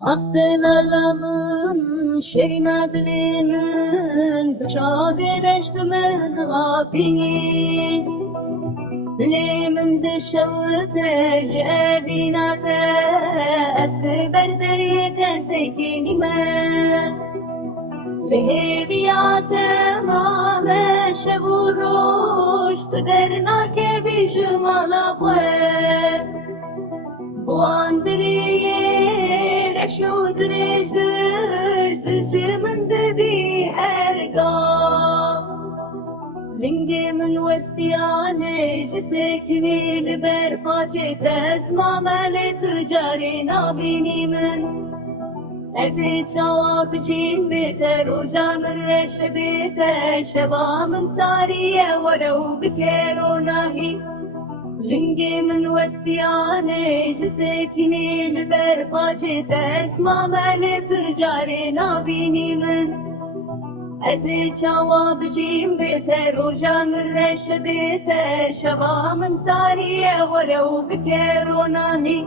Abdülalamın şerimadlinin bıçağı غابين لي من دشوت جابيناته أسبر دريت سكيني ما لهيبياته ما شبوروش تدرنا كبيجمال أخوة وان درير عشو دريج دج من دبي هرقا لنجي من وستياني جسكني لبرقاجي تزمع مالي تجاري نابيني من ازي جواب جين بيتر وجا من رش بيتر شبا من تاريه ورو بكيرو ناهي لنجي من وستياني جسكني لبرقاجي تزمع مالي تجاري نابيني من ازي جواب جيم بيتر وجان الرش بيتر شبا من تاريه ورو بكيرو ناهي